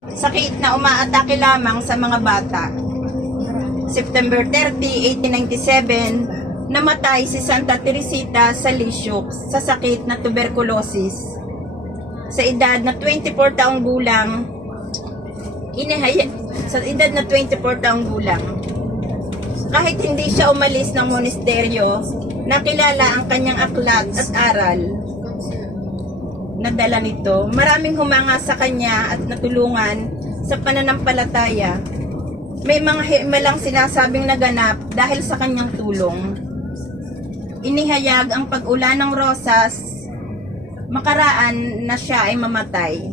Sakit na umaatake lamang sa mga bata. September 30, 1897, namatay si Santa Teresita sa Lisieux sa sakit na tuberculosis. Sa edad na 24 taong gulang, kahit hindi siya umalis ng monasteryo, nakilala ang kanyang aklat at aral. Nadala nito, maraming humanga sa kanya at natulungan sa pananampalataya. May mga himalang sinasabing naganap dahil sa kanyang tulong. Inihayag ang pag-ulan ng rosas, makaraan na siya ay mamatay.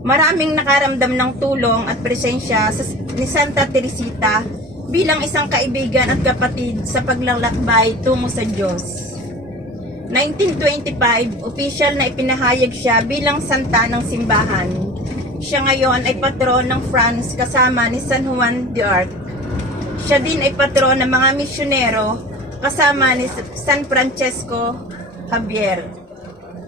Maraming nakaramdam ng tulong at presensya ni Santa Teresita bilang isang kaibigan at kapatid sa paglalakbay tungo sa Diyos. 1925, opisyal na ipinahayag siya bilang santa ng simbahan. Siya ngayon ay patron ng France kasama ni San Juan de Arc. Siya din ay patron ng mga misyonero kasama ni San Francesco Javier.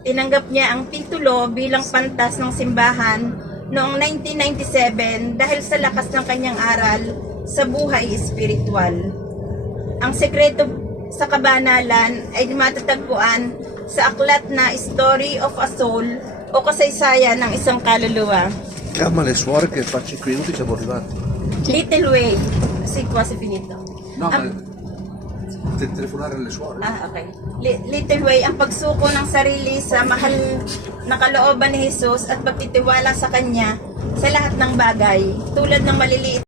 Tinanggap niya ang titulo bilang pantas ng simbahan noong 1997 dahil sa lakas ng kanyang aral sa buhay espiritual. Ang sekreto sa kabanalan ay matatagpuan sa aklat na Story of a Soul o kasaysayan ng isang kaluluwa. Chiama le suore che fra 5 minuti siamo arrivati. Little Way. Sì, quasi finito. No, ma telefonare alle suore. Okay. Little Way, ang pagsuko ng sarili sa mahal na kalooban ni Jesus at pagtitiwala sa Kanya sa lahat ng bagay, tulad ng maliliit